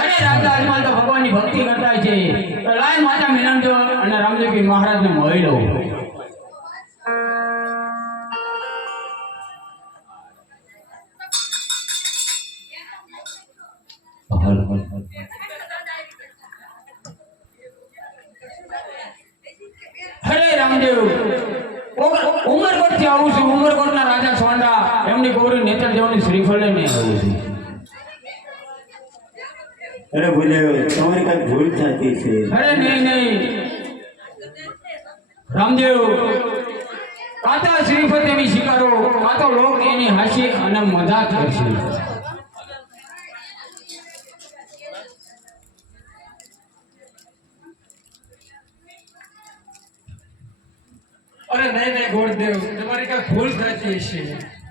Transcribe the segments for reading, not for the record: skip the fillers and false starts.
અરે રાજા અજમલ તો ભગવાનની ભક્તિ કરતા છે તો લાય માતા મીનાંજો અને રામદેવજી મહારાજને મળી લો. અરે રામદેવ ઉમરકોટથી આવું છું. ઉમરકોટના રાજા સોંડા એમની ગૌરી નેતર જેવાની શ્રીફળ લઈને આવું છું. અરે ભૂદેવ તમારી કઈ ભૂલ થતી છે. અરે નહીં રામદેવ કાતા શ્રીફળ તેવી સ્વીકારો કાતો લોક એની હાસી અને મજાક કરશે. અરે નહીં ગોળદેવ તમારી કઈ ભૂલ થતી છે.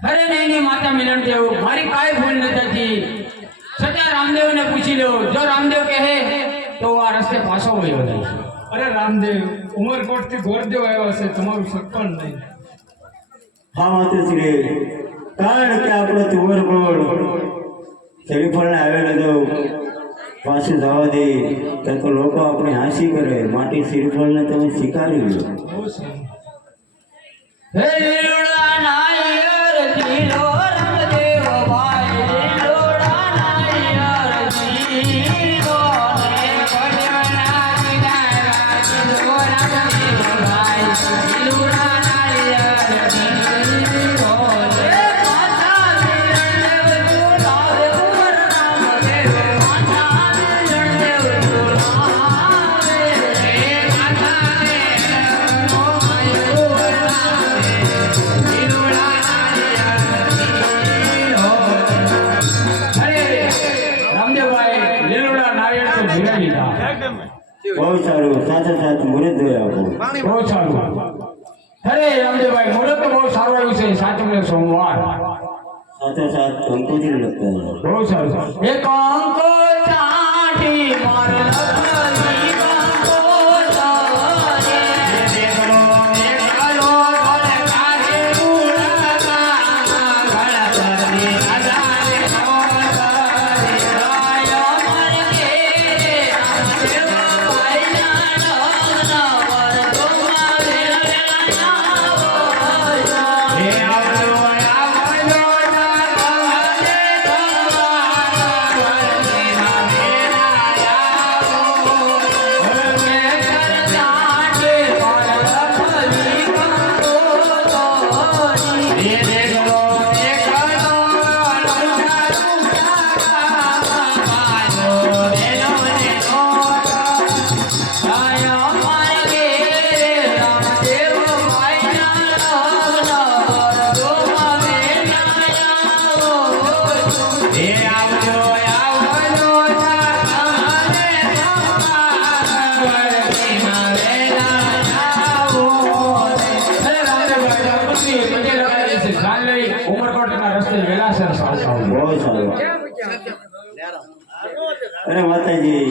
અરે નહીં માતા મિલન દેવ મારી કાંઈ ભૂલ નથી. છતાં રામદેવને પૂછી લો. જો રામદેવ કહે તો આ રસ્તે પાછો વયો જાય. અરે રામદેવ ઉમરકોટ થી ગોળદેવ આવ્યા છે તમારું સપન નહીં. હા માતુશ્રી કારણ કે આપણો ઉમરકોટ શ્રીફળને આવેલો જો પાછું જવા દે તો લોકો આપણે હાંસી કરે માટે શ્રીફળને તમે સ્વીકારી લો. બહુ સારું. હે લીલોડા નાયર જીલો રામદેવ ભાઈ લીલોડા નાયર જીલો ને પડના દિનારા જીલો રામદેવ ભાઈ લીલોડા નાયર જીલો ને માતા રણદેવ તુલાવે ઉમર રામદેવ માતા રણદેવ તુલાવે માતા રે નો આયો બહુ સારું સાથે સાથે મુહૂર્ત જોઈ આપો. બહુ સારું. અરે રામદેવભાઈ મુહૂર્ત તો બહુ સારું આવ્યું છે. સાતમને સોમવાર સાથે સાથ કંકોત્રી લખતા જાઓ. બહુ સારું. એ કંકો ચાટી માર લખની કંકો ચારે દેખલો દેખલો ભલે કારે ઉડાતા ગળા ચરણી આધારે નોતારે આયો મર કે રામદેવ ભાઈ ના નવર તોમા વેલા નાવો હે આવજો આવજો બહુ સારું. અરે માતાજી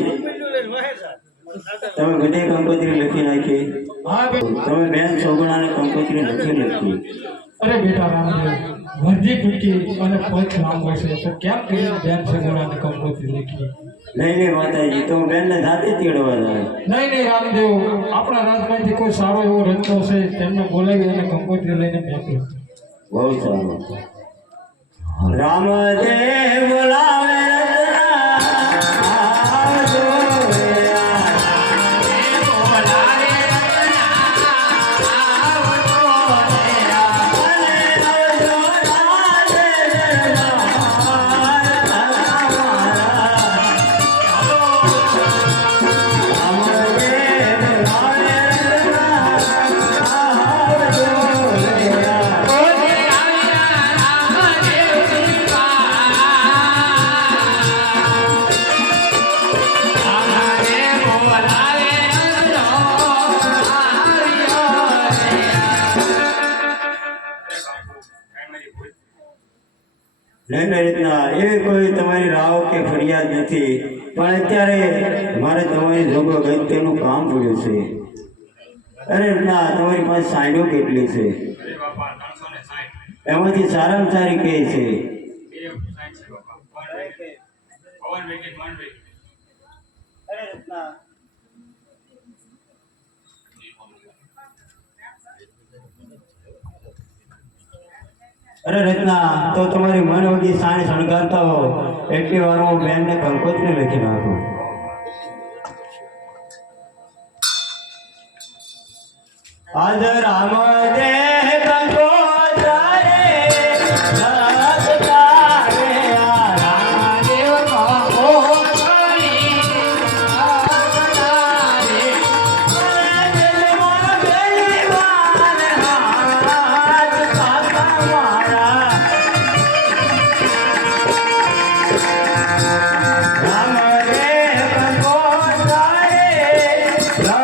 તમે બધે કંકોત્રી લખી નાખી. તમે બેન સોગણાને કંકોત્રી નથી લખી. અરે બેટા રામદેવ વર્ધી ટૂંકી અને પંચ લાંબો છે તો કેમ કરી બેન સગુણાને કંકોત્રી લખી? નહીં માતાજી તો બેનને જાતે તેડવા જાય. નહીં રામદેવ આપણા રાજમાંથી કોઈ સારો એવો રત્નો છે તેમને બોલાવી અને કંકોત્રી લઈને મોકલો. બહુ સારું. રામદેવ બોલાવે રીતના એવી કોઈ તમારી રાવ કે ફરિયાદ નથી, પણ અત્યારે મારે તમારી જોગો ગત્યનું કામ પડ્યું છે. અરે ના તમારી પાસે સાંડો કેટલી છે? એમાંથી સારામાં સારી કઈ છે? અરે રત્ના, તો તમારી મન વગી સાણી શણગારતા હો એટલી વાર હું બેનને કંકોત્રી લખી નાખું. આજ રામ દે કંકોત્રી લખતા રે આ રામદેવ કંકોત્રી લખતા રે. જન્મમાં પહેલી વાર હાથ કાકા મારા રામદેવ કંકોત્રી લખતા રે આ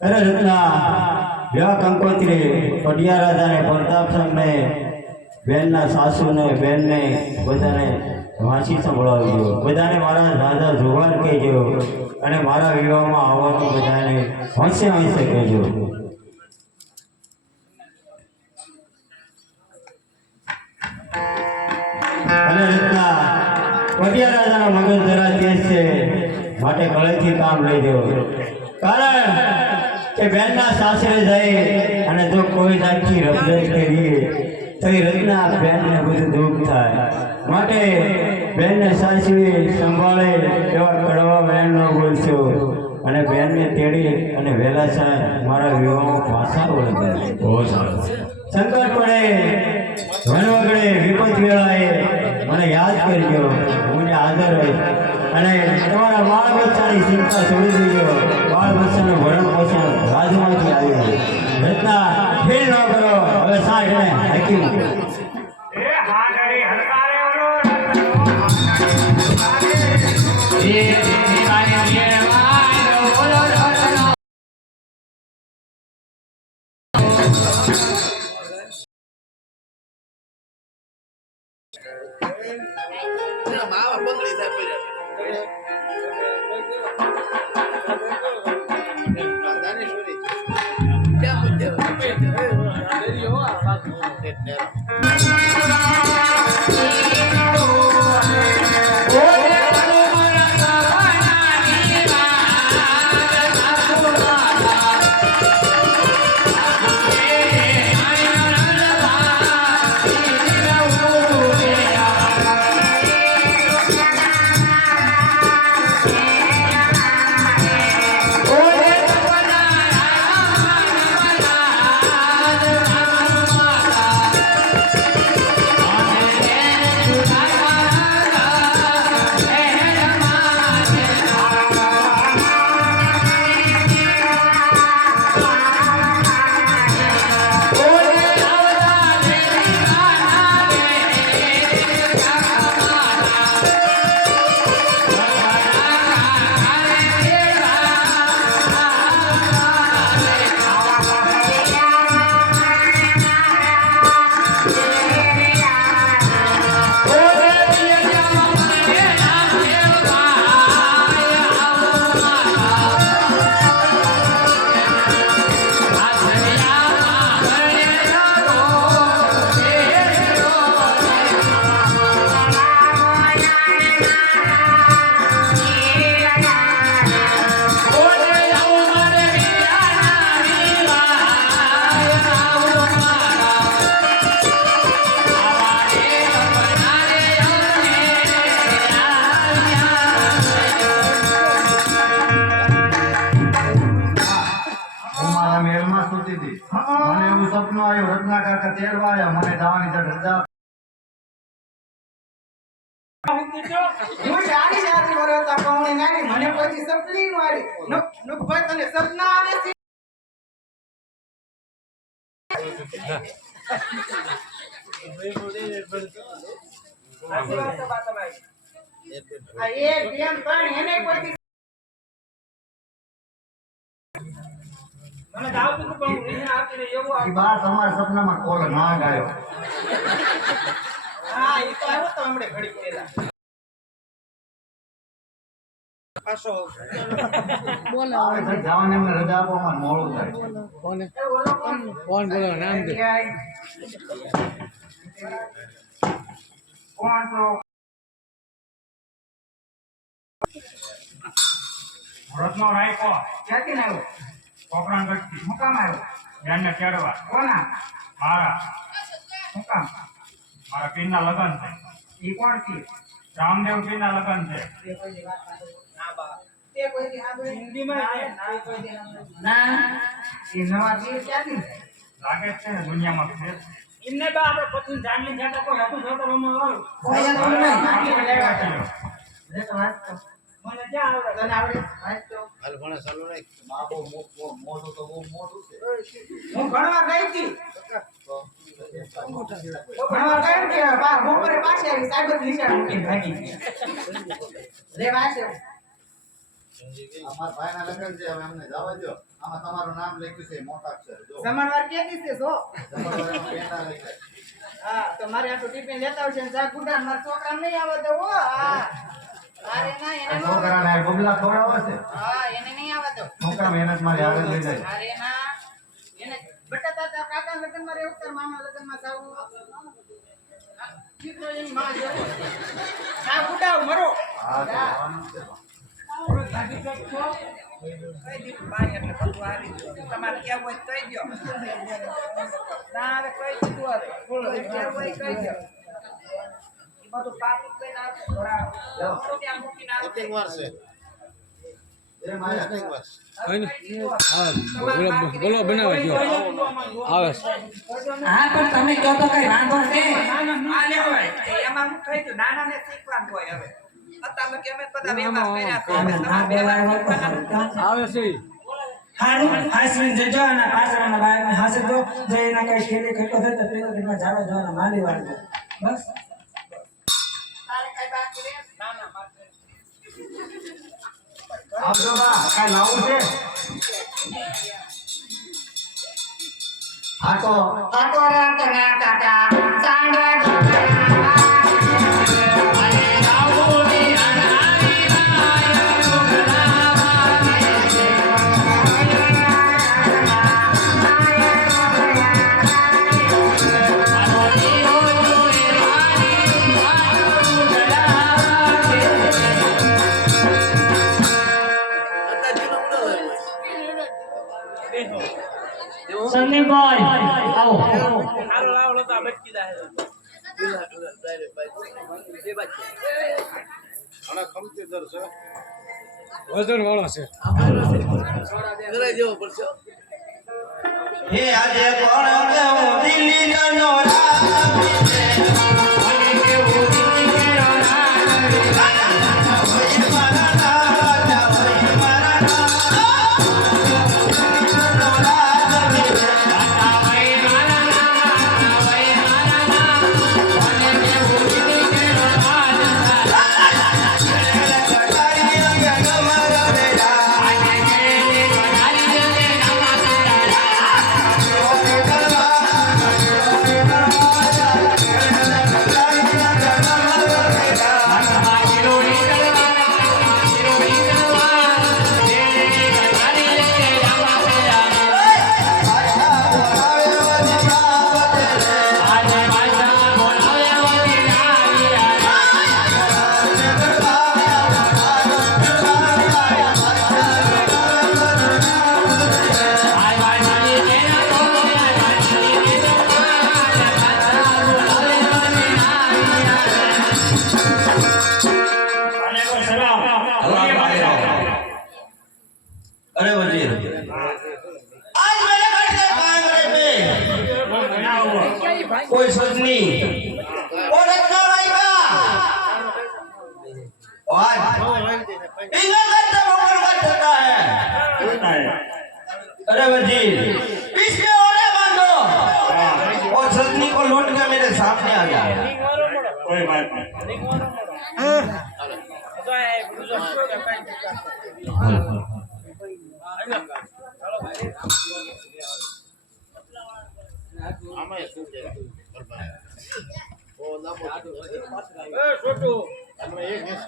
અરે રત્ના, વ્યા કંકોત્રી પટિયા રાજાને પ્રતાપસિંહને બેનના સાસુને બેનને બધાને વાંચી સંભળાવજો. બધાને મારા રાજા જોવાર કહેજો અને મારા વિવાહમાં આવવાનું બધાને હોંશે હોંશે કહેજો. અને રત્ના, પટિયા રાજાનો મગજ જરા તેજ છે માટે ગળેથી કામ લેજો. કારણ કે બેનના સાસરે જાય અને જો કોઈ જાતની રમઝટ કરીએ તો એ રત્ના બેનને બધું દુઃખ થાય માટે બેનને સાચવી સંભાળે એવા કડવા બેન ન બોલશો અને બેનને તેડી અને વહેલાસર મારા વિવાહમાં પાછા વળગે. બહુ સારું. સંકટ પડે વનવગડે વિપત વેળાએ મને યાદ કરજો, હું હાજર રહીશ અને તમારા બાળ બચ્ચાની ચિંતા છોડી દેજો. બાળ બચ્ચાનું ભરણ પોષણ રાજમાંથી આવ્યું રત્ના ફેલ ન કરો. હવે સાંજને હાકી મૂકો. મને એવું સપનું આવ્યું રત્ના કાકા તેડવા આવ્યા મને જવાની છે રજા હું સારી સારી વરો તા કોણે નાની મને પછી સપની મારી નુક ભાઈ તને સપના આવે છે આ એક બેન પણ એને કોઈ મને દાવ તો પણ રીને આપીને એવું ઈ બાર તમારા સપનામાં કોલ ના ગાયો હા ઈ તો આવ્યો તો હમણે ઘડી પહેલા પાછો આવે જવાને એમને રજા આપો મને મોડું થાય કોણ બોલો નામ દે કોણ તો રત્નો રાયકો ક્યાંથી આવ્યો કોપરાણ ગઢથી હું કામ આવ્યો બેનને તેડવા કોના મારા હું કામ મારા પીરના લગ્ન છે ઈ કોણ છે રામદેવ પીરના લગ્ન છે તે કોઈ દી વાત ના બા તે કોઈ દી આપણે હિન્દીમાં ના કોઈ દી ના ઈ નવા દી ક્યાંથી લાગે છે ને દુનિયામાં છે એમને બા આપણે પતિને જાણલી જાતા કોઈ હતું છોકરો રમવા મને ક્યાં આવડે તને આવડે વાંચ તો બાપો મોટું તો બહુ મોટું છે હું ભણવા ગઈ હતી ભણવા ગઈ કે બા બપોરે પાછે આવી સાયબર નિશાળ મૂકીને ભાગી રે વાંચો અમારા ભાઈના લગ્ન છે હવે અમને જવા દો આમાં તમારું નામ લખ્યું છે મોટા અક્ષર જો જમણવાર કેદી છે જો જમણવારમાં પેંડા લખ્યા હા તો મારે આટલું ટિફિન લેતા આવશે ને ચા ગુડા મારા છોકરા નહીં આવે તો હો હા અરે ના એને નો છોકરાને આ બબલા ખવડાવવા છે હા એને નહીં આવે તો છોકરા મહેનત મારી આગળ લઈ જાય અરે ના એને બટાટા તા કાકા લગન માં રહેવું તાર મામા લગન માં જાવું દીકરો એની માં જેવો ચા ગુડા મરો હા જવાનું છે કઈ દીધું પાણી એટલે બધું આવી ગયું તમારે કેવું હોય તો કહી દો ના હવે કઈ દીધું હવે બોલો કેવું હોય કહી દો બધું પાપ કરીને આવશે થોડા ત્યાં મૂકીને આવશે કેટલીક વાર છે એ માયા કેટલીક વાર બોલો બનાવે જો આવે હા પણ તમે કહો તો કઈ વાંધો છે આ લે હોય એમાં હું કહી દઉં નાનાને શીખવાનું હોય હવે અત્યારે કેમે બધા વ્યવહાર કર્યા છે હવે તમારે વ્યવહાર શીખવાના આવે છે હારું હાસવીને જજો અને પાછળના બાળકને હાસે તો જે એના કઈ શેરી ખટકો થાય તો પેલો તેમાં જાડો જવાના માંડી વાળજો બસ તારે કઈ બાકી રહે ના ના બાકી આવજો બા કાઈ લાવું છે આટો રે તને કાકા સાંડવા સંદીપભાઈ આવો ઘણા ખમતી દર છે વજન વાળો છે હે આજે કોણ કેવું દિલ્હી નો રામી છે મને કેવું દિલ્હી નો રામી હોય મારા રાજા હોય મારા अरे वजीर आज मेरे घर के कांगड़े में कोई सजनी और रखना रहेगा आज इनका करता भगवान का ठगा है अरे वजीर इसमें ओले बांधो और सजनी को लौट के मेरे सामने आ जाए कोई बात नहीं આમાં શું છે ઓ લાંબો અમે એક મિસ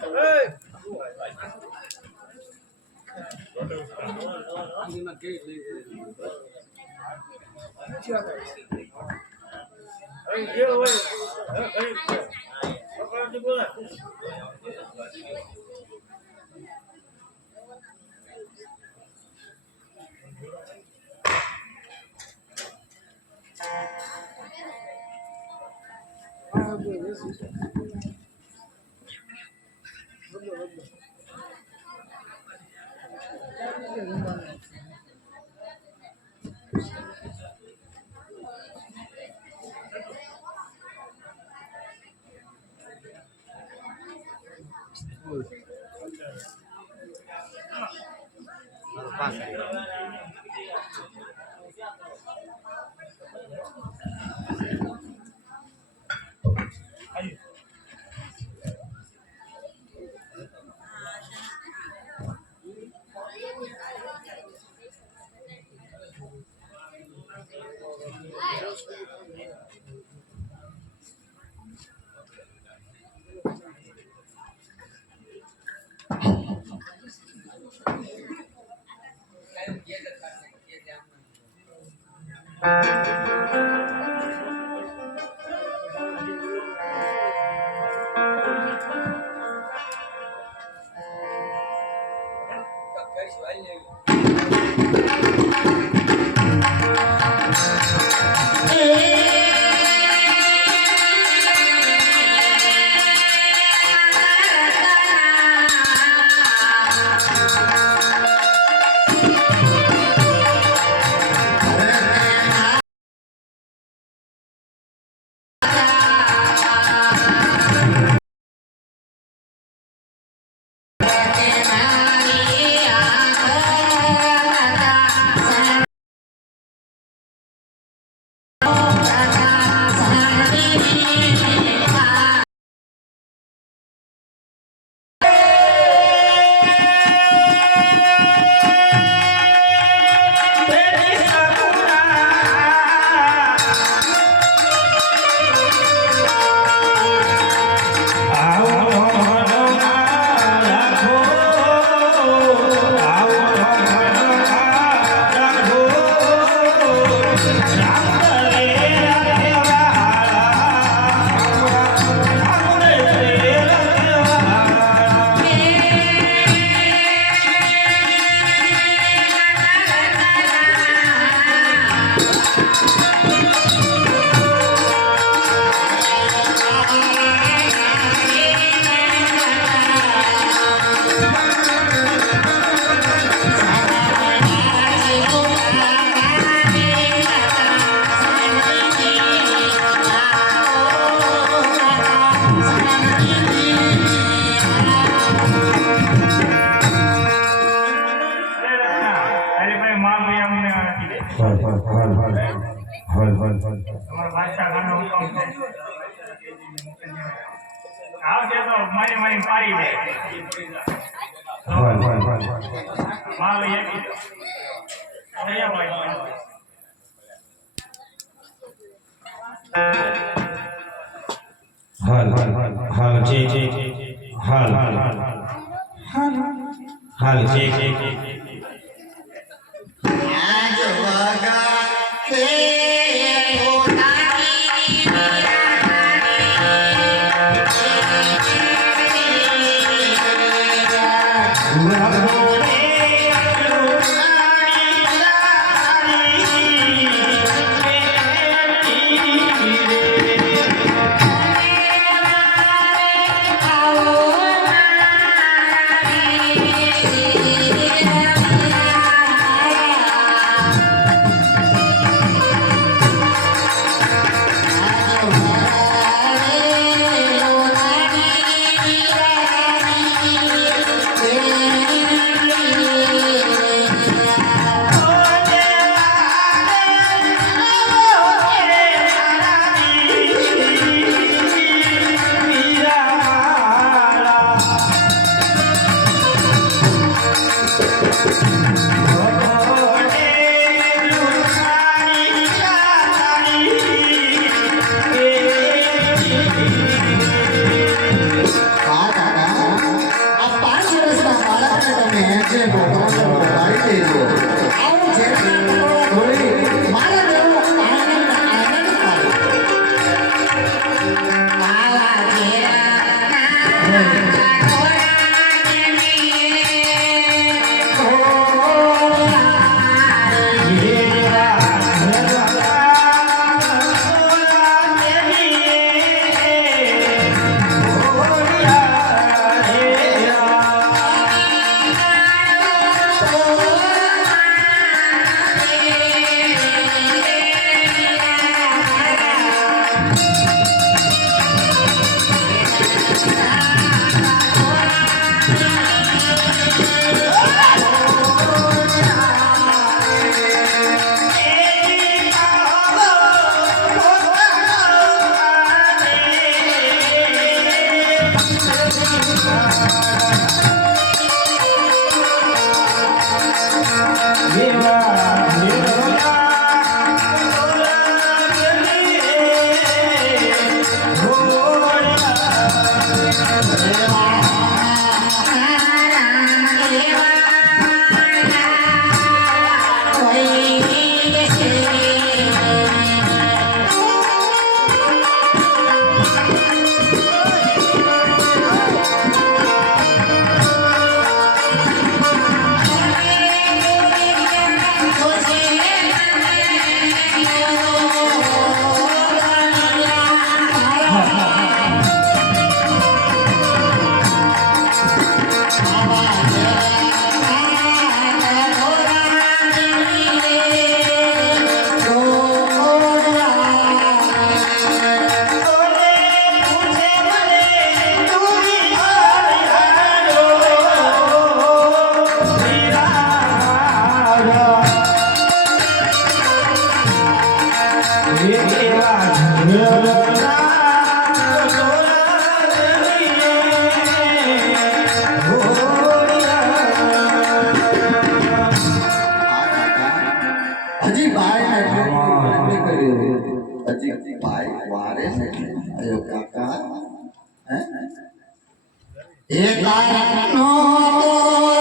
એ અમને આપી દે. હાલ હાલ હાલ હાલ હાલ હાલ હાલ તમારો બાદશાહ ગાંડો હુકમ છે. આવશે તો મારી પાડી દે. હાલ હાલ હાલ માલ લઈ આપી દો. અહીંયા ભાઈ. હાલ હાલ હાલ જી જી હાલ હાલ હાલ જી જી હજી ભાઈ હજી ભાઈ વારે છે અયો કાકા હે એક નો હાલ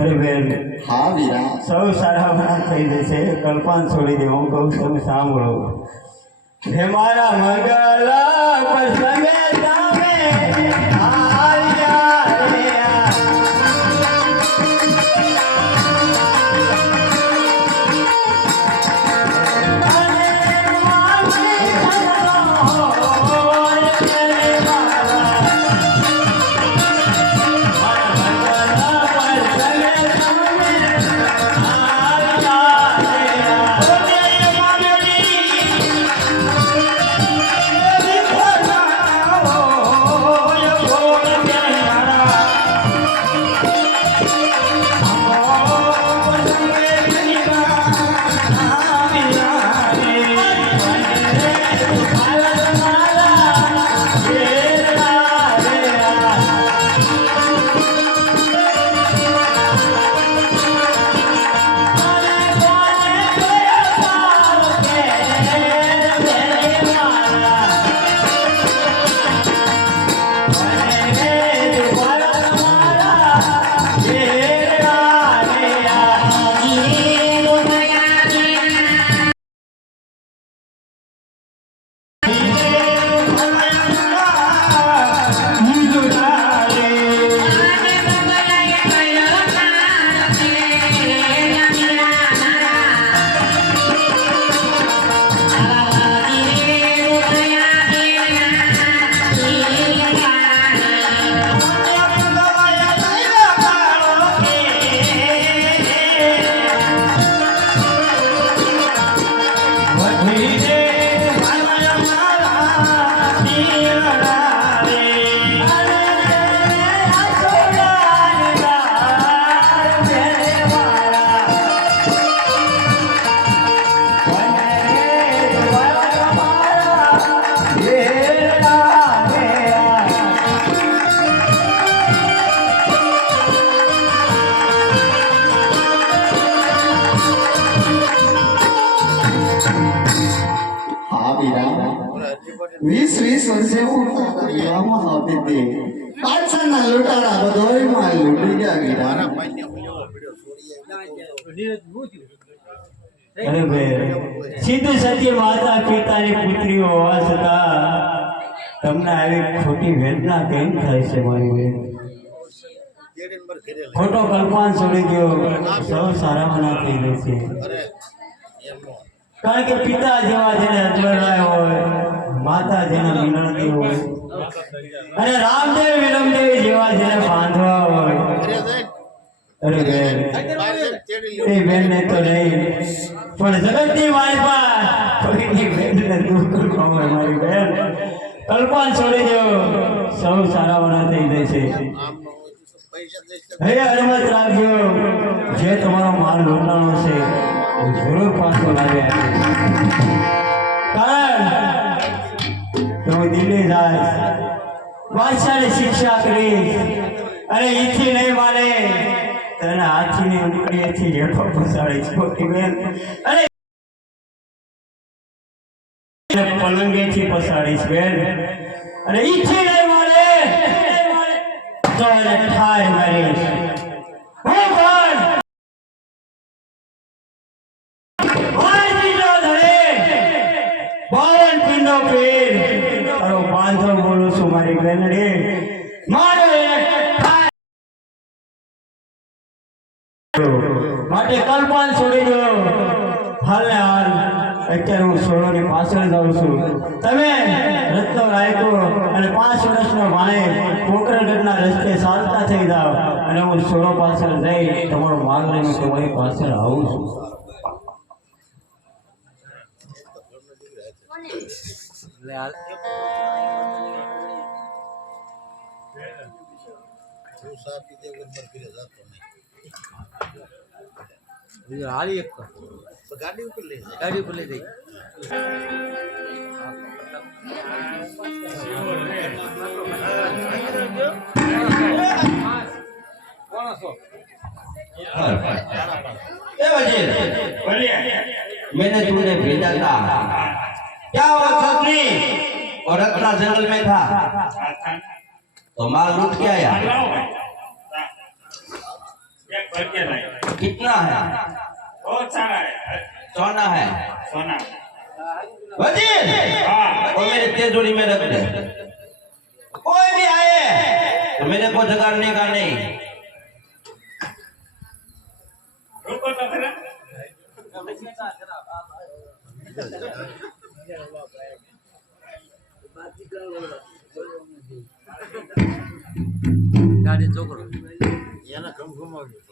અરે બેન, હા વીરા સૌ સારા ભલા થઈ જશે. કલ્પાન છોડી દે. હું કહું છું, તમે સાંભળો. હે મારા મંગલા પ્રસંગે તમે આવ્યા રે આ. હા વીરા 20 વર્ષે હું તારા વિવાહમાં આવતી હતી પાછળના લૂંટારા બધોય માં લૂંટી ગયા વીરા અરે ભાઈ સીધું સત્ય માતા પિતાની પુત્રીઓ હોવા છતાં તમને આવી ખોટી વેદના કેમ થાય છે મારી બેન ખોટો કલ્પાન છોડી ગયો સૌ સારા ના થઈ જશે કારણ કે પિતા જેવા જેને અજવરાય હોય માતા જેને મિલણતી હોય અને રામદેવ વિરમદેવ જેવા જેને બાંધવા હોય અરે બેન એ બેનને તો નહીં પણ જગતની માલપા કોઈની બેનને દુઃખ કરવા હોય મારી બેન કલ્પાન છોડી દો સૌ સારાવાના થઈ જશે હે અનુમત રાખજો જે તમારો માલ લૂંટાણો છે એ જરૂર પાછો લાવી આપે કારણ તમે દિલ્હી જાય બાદશાહની શિક્ષા કરીશ અને ઈથી નહીં માને તને હાથીની ઉંગળીએથી હેઠો ફસાડીશ ખોટી બેન અને પલંગેથી ફસાડીશ બેન અને ઈથી નહીં માને તો એને ઠાર મારીશ હું પણ બાવન પિંડો પીર તારો બાંધો બોલું છું મારી બેન રે મારો માટે કલ્પાન છોડી દો હાલ અત્યારે હું સોળોની પાછળ જાઉં છું તમે રસ્તો રાખ્યો અને 5 વર્ષનો ભાઈ પોકરગઢના રસ્તે ચાલતા થઈ જાઓ અને હું સોળો પાછળ જઈ તમારો માલ લઈને તમારી પાછળ આવું છું ગાડી ઉપર લઈ જાય मैंने तुमने भेजा था क्या वो छतरी और रखना जंगल में था तो माल लूट के आया कितना है बहुत सारा है सोना है सोना वजीर हाँ वो मेरे तिजोरी में रख दे कोई भी आए तो मेरे को जगाड़ने का नहीं रुको तो फिर गाड़ी छोकरो એના ઘમ ઘુમાવ્યું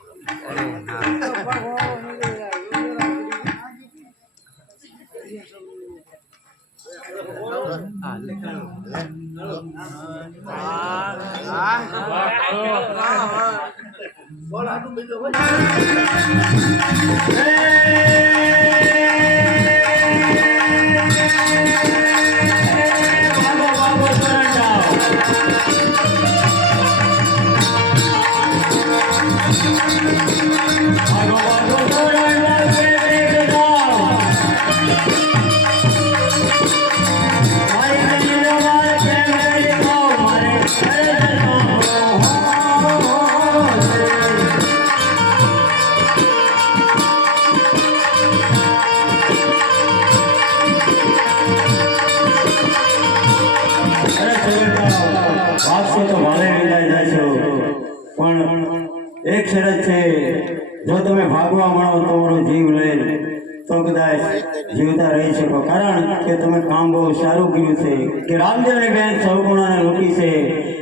એક શરત છે જો તમે ભાગવા મળો તમારો જીવ લઈને તો કદાચ જીવતા રહી શકો કારણ કે તમે કામ બહુ સારું કર્યું છે કે રામદેવની બેન સૌગુણાને લૂંટી છે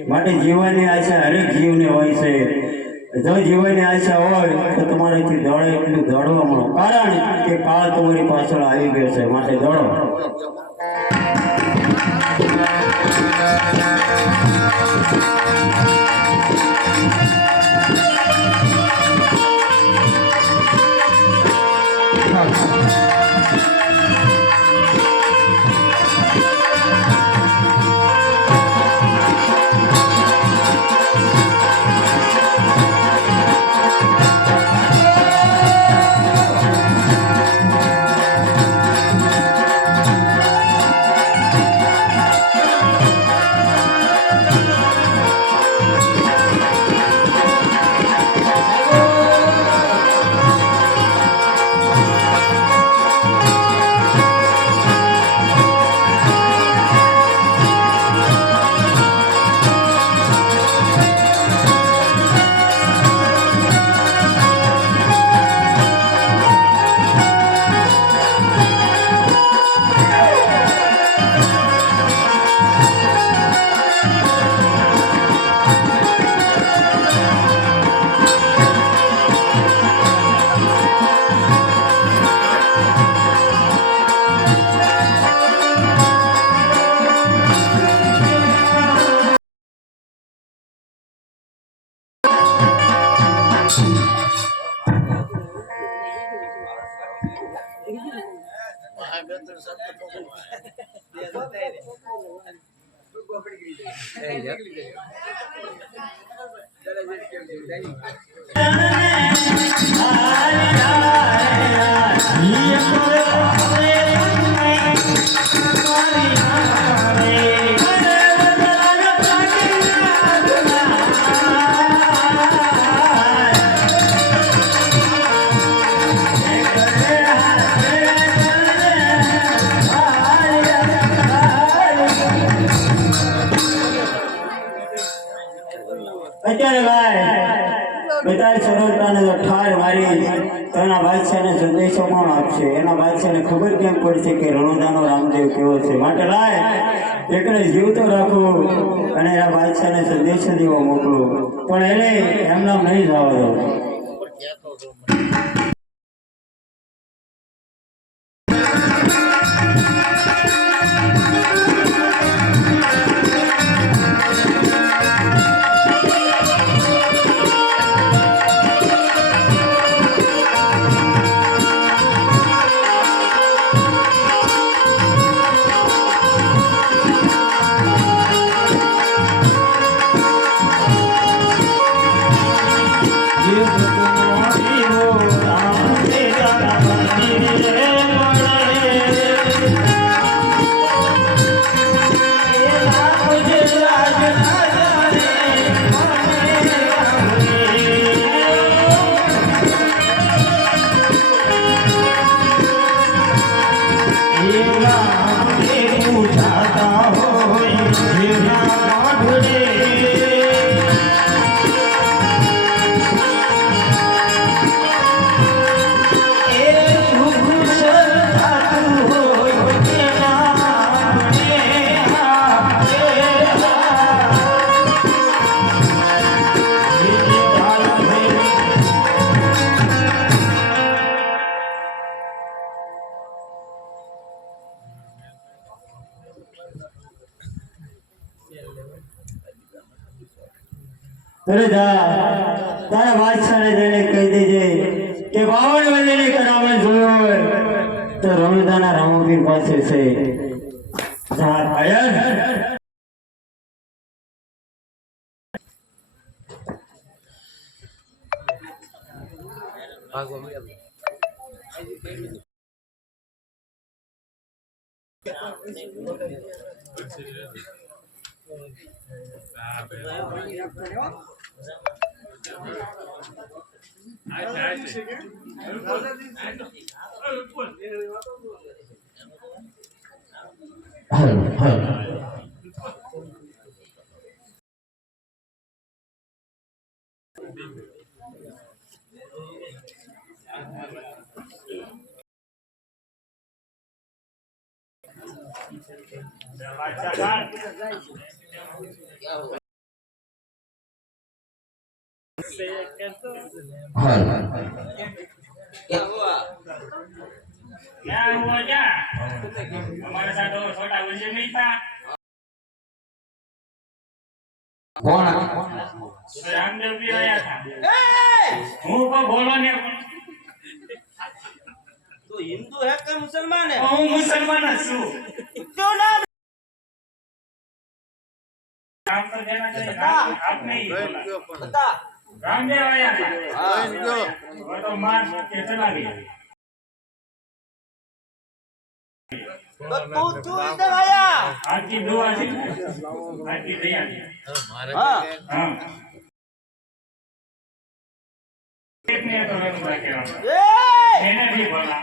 માટે જીવનની આશા હરેક જીવને હોય છે જો જીવનની આશા હોય તો તમારેથી દોડે એટલું દોડવા મળો કારણ કે કાળ તમારી પાછળ આવી ગયો છે માટે દોડો અત્યારે ભાઈ બધા સરળતાને જો ઠાર મારી તો એના બાદશાહને સંદેશો કોણ આપશે? એના બાદશાહને ખબર કેમ પડશે કે રણોદાનો રામદેવ કેવો છે? માટે લાય એકને જીવતો રાખું અને એના બાદશાહને સંદેશો દેવો મોકલું, પણ એને એમનામ નહીં જવા દઉં. અરે જા તારા બાદશાહને જઈને કહી દેજે કે 52 વલ્લીની કરામત જોયો હોય તો રણોદાના રામવીર પાસે છે. જા આયર क्या हुआ क्या? हमारे साथ वो छोटा उलझन नहीं था? કોણ? रामदेव भी आया था. मुंह को बोलो ने. તું હિન્દુ હે કે મુસલમાન હે? હું મુસલमान हूँ. क्यों नाम काम कर देना चाहिए. आपने ही बोला. बता? रामदेव आया था. हाँ. वो तो मार के चला गया. तो तू क्यों इधर आया? आपकी दुआ थी. आपकी दया थी. हाँ. हाँ. देखने तो मैं बुरा कह रहा हूँ. ए! मैंने भी बोला.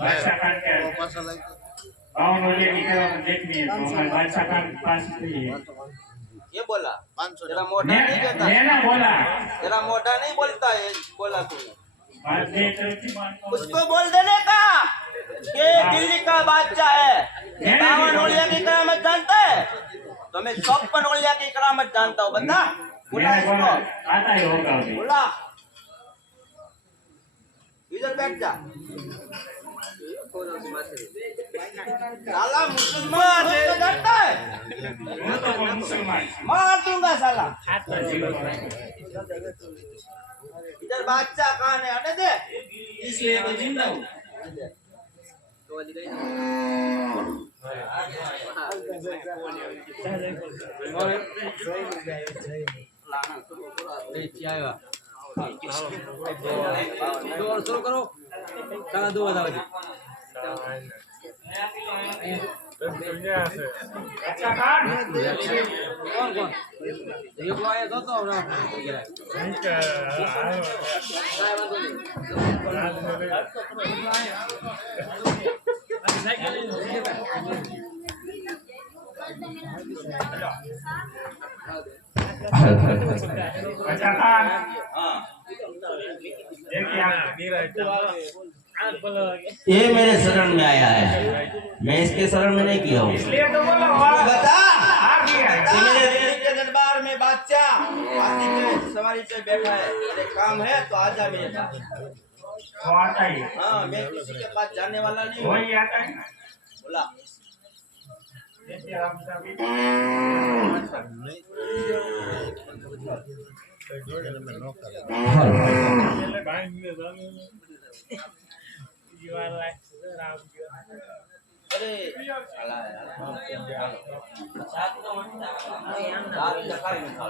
बादशाह खान के गाँव वाले की तरफ देखनी है तो हमारे बादशाह खान के पास ही है. ये बोला? तेरा मोटा नहीं कहता? मैंने बोला. तेरा मोटा नहीं बोलता है, बोला तूने. बात ये चलती बात को. उसको बोल देने का कि दिल्ली का बादशाह है. 52 ओलिया की करामत जानता है? तो मैं 56 ओलिया की करामत जानता हूँ. बता, बुला मैंने बोला इसको. आता ही होगा अभी. बुला. इधर बैठ जा. साला मुसलमान तो जानता है? वो तो मुसलमान. मार दूंगा साला. तो जिलो पर. इधर बादशाह कहाँ है? आने दे. इसलिए तो जिंदा हूँ. अच्छा खान देखिए आप ये मेरे शरण में आया है, मैं इसके शरण में नहीं किया हूँ। इसलिए तो बोला वाह बता आप ही है कि मेरे दिल के दरबार में बादशाह हाथी पे सवारी पे बैठा है, अरे काम है तो आजा मेरे पास। वो आता ही हाँ, मैं किसी के पास जाने वाला नहीं हूँ। वही आता है ना बोला देखिए आप सभी अरे साला यार, रात जगाई में था।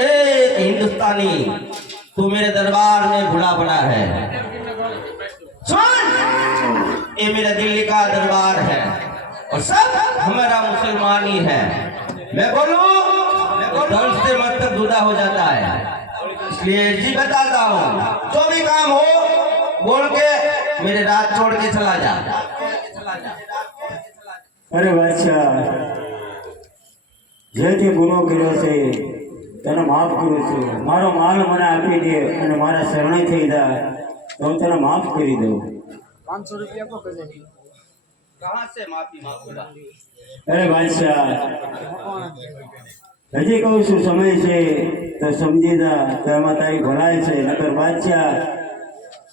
ए हिंदुस्तानी, तू मेरे दरबार में भुला पड़ा है। सुन, ये मेरा दिल्ली का दरबार है और सब हमारा मुसलमानी है। मैं बोलूं दर्द से मस्तक जुदा हो जाता है, इसलिए जी बताता हूँ, जो भी काम हो बोल के मेरे रात छोड़ के चला जा। અરે બાદશાહ, જે તે ગુનો કર્યો છે તને માફ કરું છું. મારો માલ મને આપી દે અને મારા શરણે થઈ જા તો હું તને માફ કરી દઉં. कहाँ से माफी मांगूंगा? અરે બાદશાહ, હજી કહું છું સમય છે તો સમજી જા તો એમાં તારી ભલાઈ છે. નકર બાદશાહ,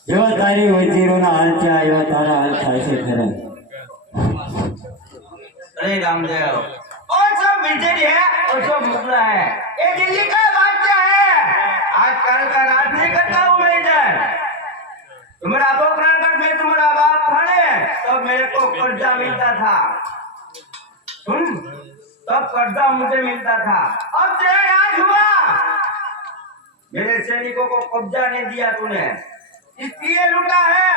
જેવા તારી વજીરોના હાલ થયા એવા તારા હાલ થાય છે ખરા. अरे रामदेव, और सब विजय है और सब मुखला है, ये दिल्ली का बादशाह है। आज कल का राज नहीं करता हूँ मैं इधर। तुम्हारा पोखरणगढ़ में तुम्हारा बाप खड़े तब मेरे को कर्जा मिलता था। सुन, तब कर्जा मुझे मिलता था। अब तेरा राज हुआ, मेरे सैनिकों को कब्जा नहीं दिया तूने, इसलिए लूटा है,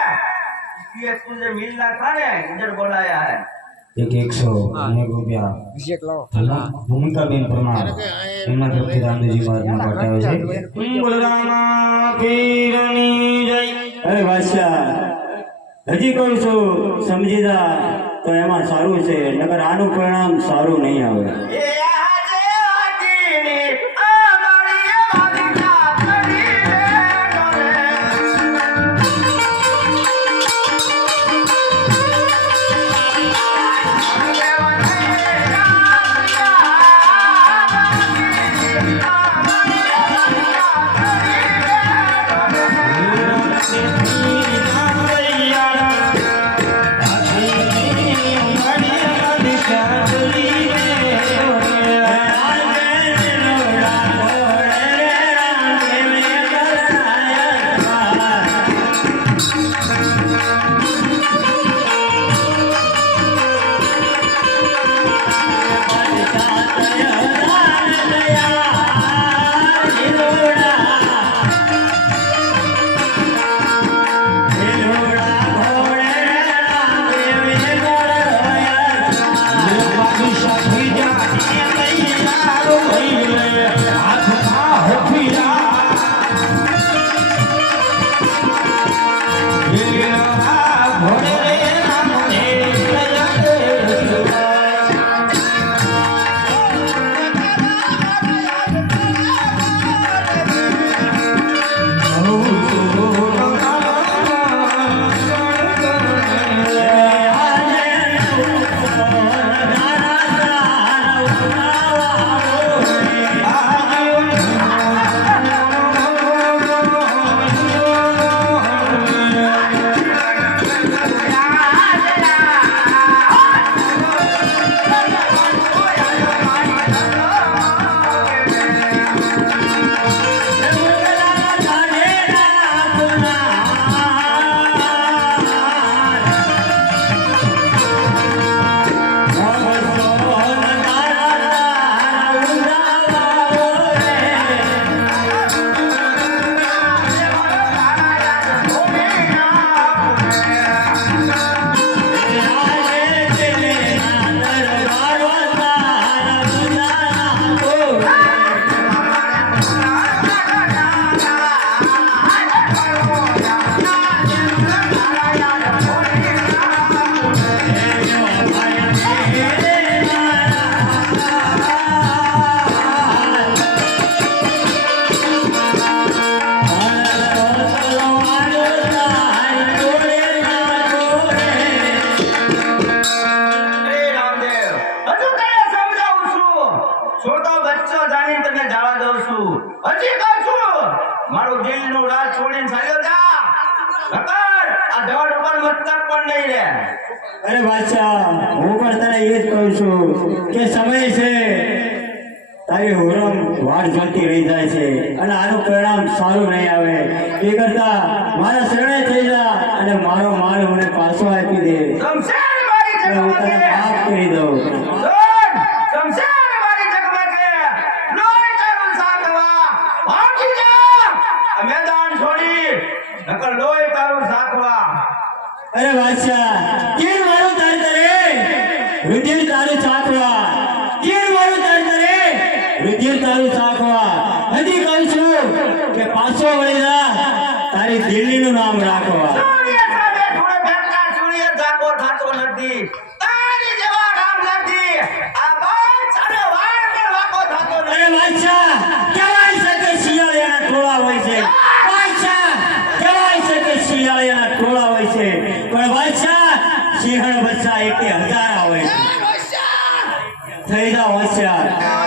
इसलिए तुझे मिलना था ने इधर बुलाया है। એક 101 રૂપિયા ભૂમિકાબેન પરમાર એમના તરફથી રામદેવજી મહારાજના પાઠ આવે છે. અરે બાદશાહ, હજી કહું છું સમજી જા તો એમાં સારું છે, નકર આનું પરિણામ સારું નહીં આવે. ये आज आजीनी आमारी बादशाह करी डोले। હજી કહું છું મારું દિલનું રાજ છોડીને ચાલ્યો જા નકર આ ધડ ઉપર મસ્તક પણ નહીં રહે અરે બાદશાહ હું પણ તને એ જ કહું છું કે સમય છે તારી હોરમ વાટ જોતી રહી જાય છે અને આનું પરિણામ સારું નહીં આવે એ કરતા મારા શરણે થઈ જા અને મારો માલ મને પાછો આપી દે શમશેર મારી અને હું તને જગમગે માફ કરી દઉં શમશેર મારી જગમગે લોહી તારું સાકવા ભાગી જા આ મેદાન છોડી નકર લોહી તારું સાકવા અરે બાદશાહ તીર મારું તાર તરે રુધિર તારું સાકવા તીર મારું તાર તરે રુધિર તારું સાકવા હજી કહું છું કે પાછો વળી જા તારી દિલ્હીનું નામ રાખવા સૂર્ય સામે થોડે ફેરતા સૂર્ય જાગો થતો નથી તારી જેવા રામ નથી આ બાદ સામે વાર પર વાકો થતો અરે નથી બાદશાહ કહેવાય છે કે શિયાળિયાના ટોળા હોય છે બાદશાહ કહેવાય છે કે શિયાળિયાના ટોળા હોય છે પણ બાદશાહ સિંહણ બચ્ચા એકે હજાર હોય છે થઈ જાઓ હોશિયાર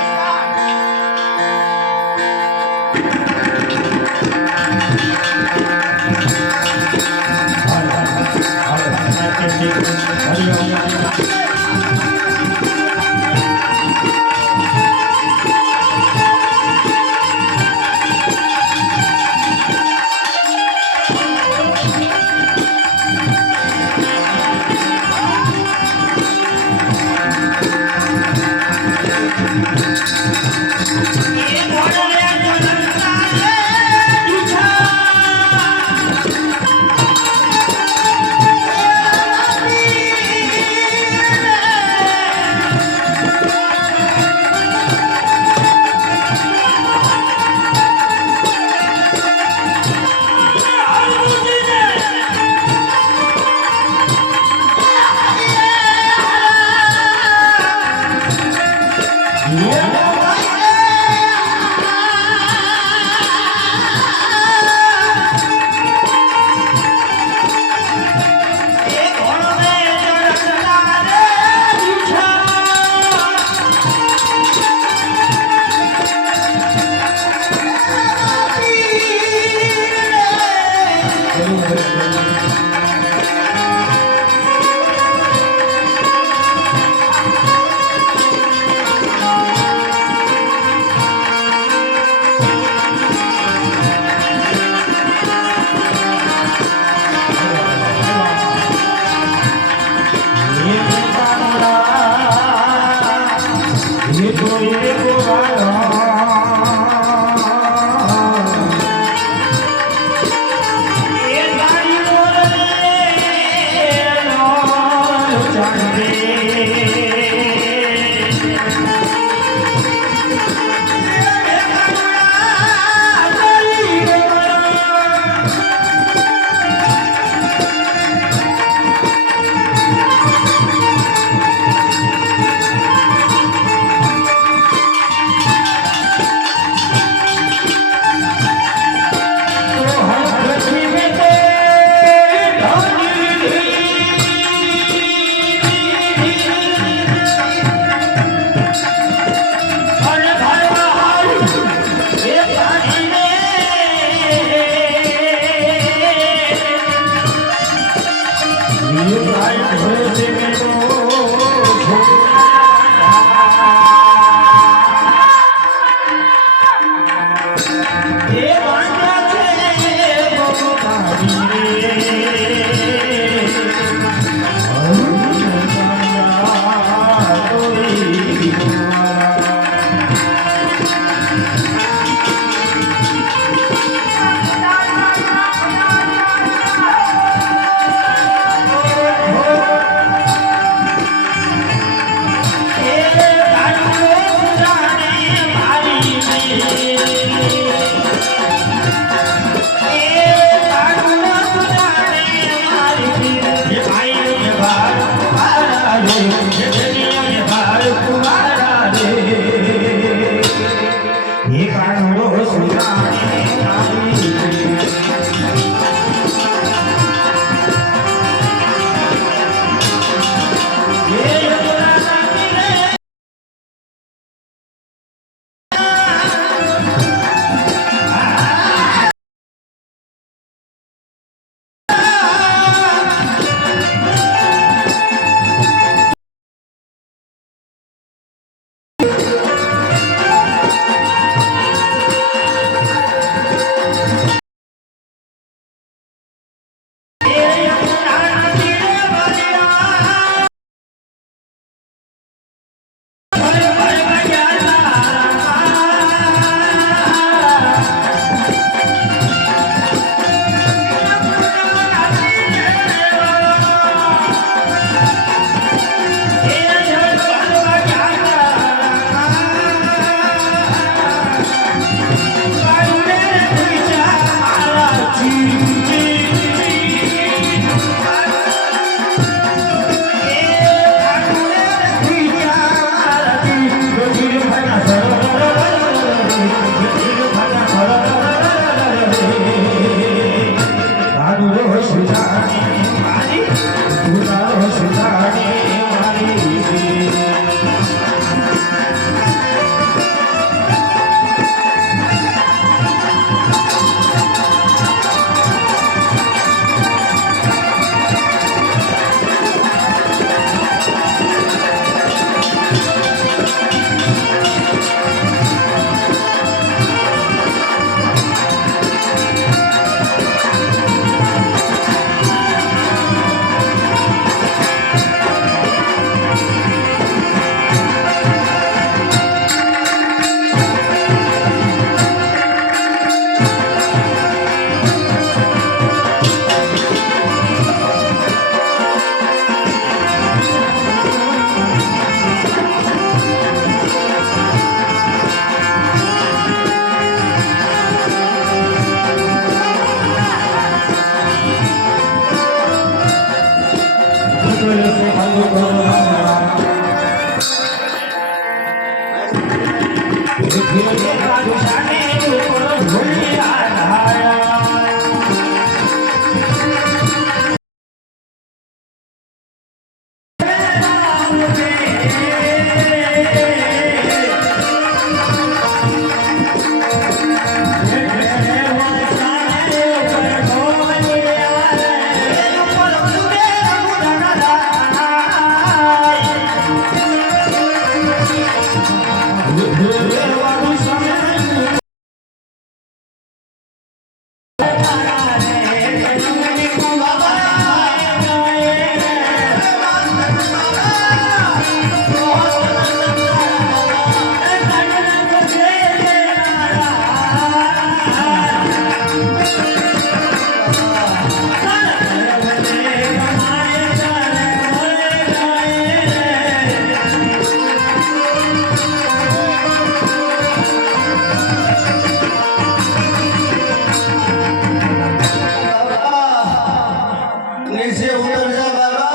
नीचे उतर जा बाबा,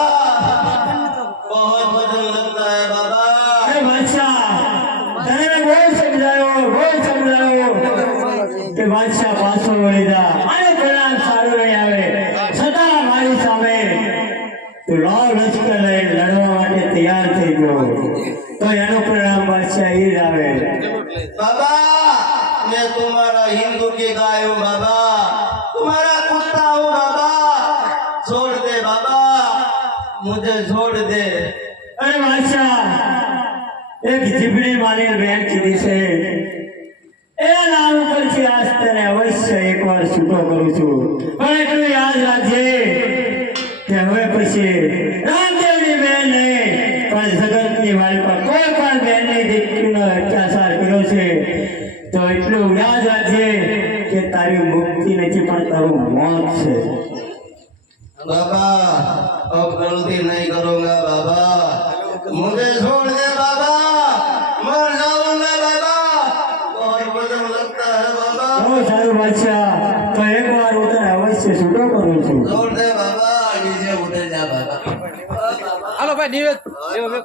बहुत वजन लगता है बाबा। अरे बादशाह तने बहुत समझायो કે બાદશાહ પાછો વળી જા અને પેલા સારું નહીં આવે છતાં મારી સામે તું લાવ લશ્કર લઈને લડવા માટે તૈયાર થઈ ગયો તો એનો પરિણામ બાદશાહ એ જ આવે बाबा मैं तुम्हारा हिंदू की गाय हूँ बाबा, तुम्हारा कुत्ता हूँ बाबा, छोड़ दे बाबा, मुझे छोड़ दे। અરે બાદશાહ એક જીબડી મારી બેન કીધી છે એ નામ ઉપરથી આજ તને અવશ્ય એકવાર છૂટો કરું છું પણ એટલું યાદ રાખજે કે હવે પછી રામદેવની બેન નહીં પણ જગતની વાળી પર કોઈ પણ બેનની દીકરીનો અત્યાચાર કર્યો છે તો એટલું યાદ રાખજે કે તારી મુક્તિ નથી પણ તારું મોત છે बाबा अब गलती नहीं करूंगा बाबा, मुझे छोड़ दे बाबा, मर जाऊंगा बाबा, बहुत वजन लगता है बाबा। બહુ સારું બાદશાહ તો એકવાર હું તને અવશ્ય છૂટો કરું છું छोड़ दे बाबा, नीचे उतर जा बाबा। હાલો ભાઈ નિવેદ હવે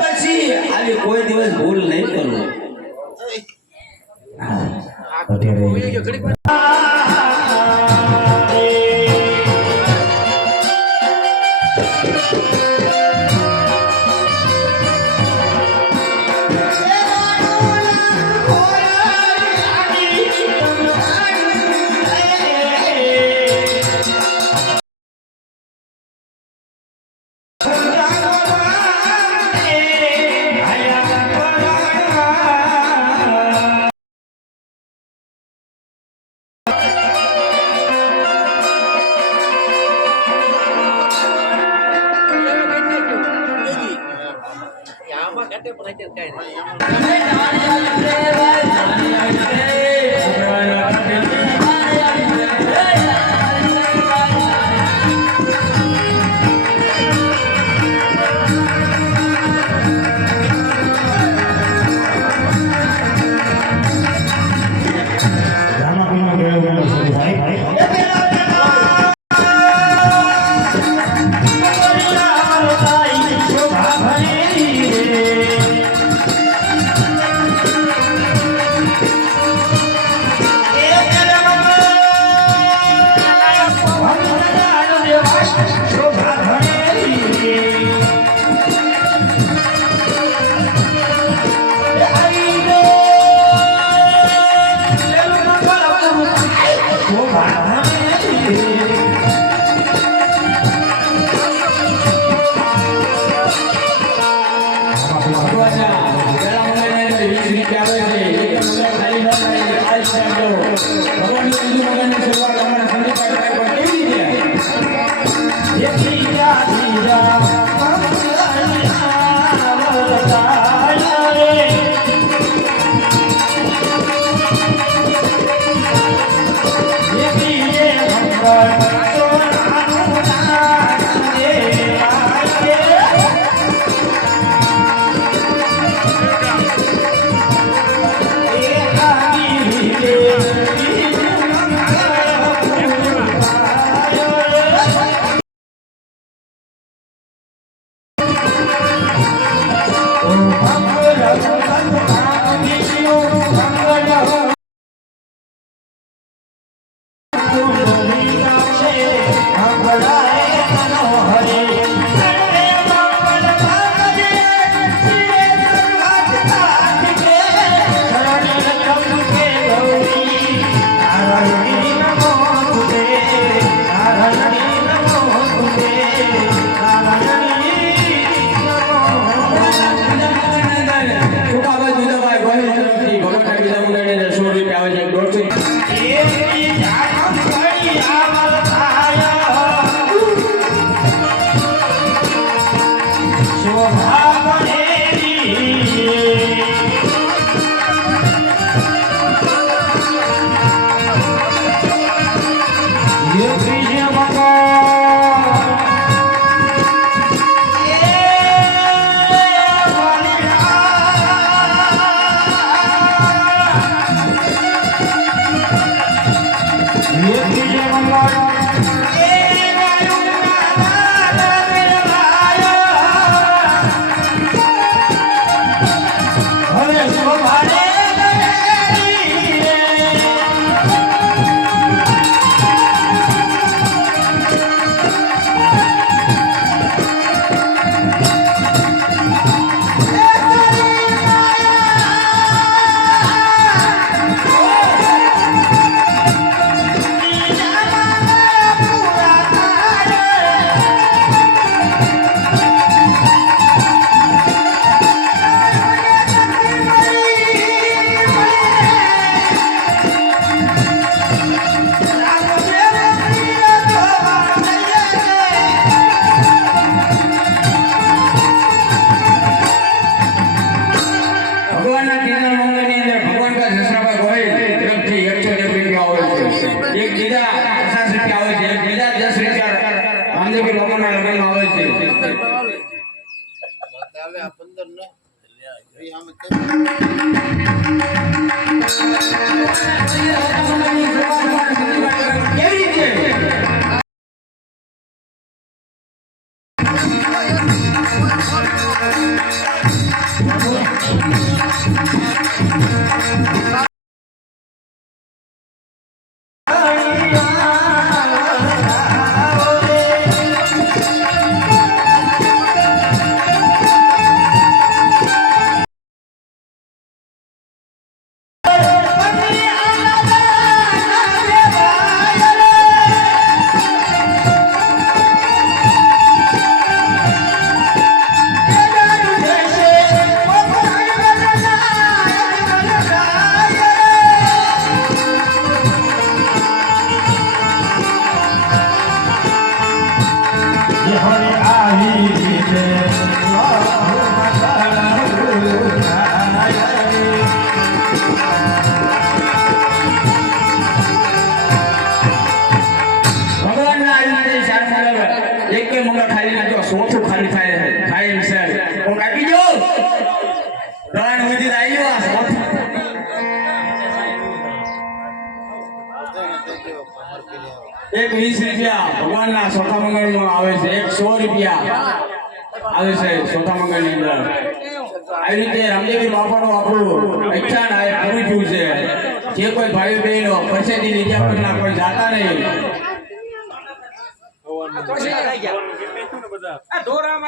પછી આવી કોઈ દિવસ ભૂલ નહીં કરું મંદિર કઈ નહીં. તમે જાણી આવી છે ભાઈ, જાણી આવી છે. ભગવાનના કાંઠે જાણી આવી છે. રામાપીરનો ગળો ગળો શરૂ થાય. ભગવાનના પેલા મંગળને 20 રૂપિયા આવે છે. એક મંગળ ખાલી ન થાય, ખાલી ચાલજો. ભગવાનનું બીજું મંગળની શરૂઆત અમારા સંદીપભાઈ થાય પણ કેવી રીતે? એક બીજા ચાલે આ 15 ને એ આમ કેવી રીતે Yeah. દીધી આવ્યો આ સોથ. એક 20 રૂપિયા ભગવાનના ચોથા મંગળમાં આવે છે, એક 100 રૂપિયા આવે છે ચોથા મંગળની અંદર. આવી રીતે રામદેવી બાપાનું આપણું ઈચ્છા આ પૂરું થયું છે. જે કોઈ ભાઈ બહેનો પરસેદી લીધા પરના કોઈ જાતા નહીં. આ ઢોરામાં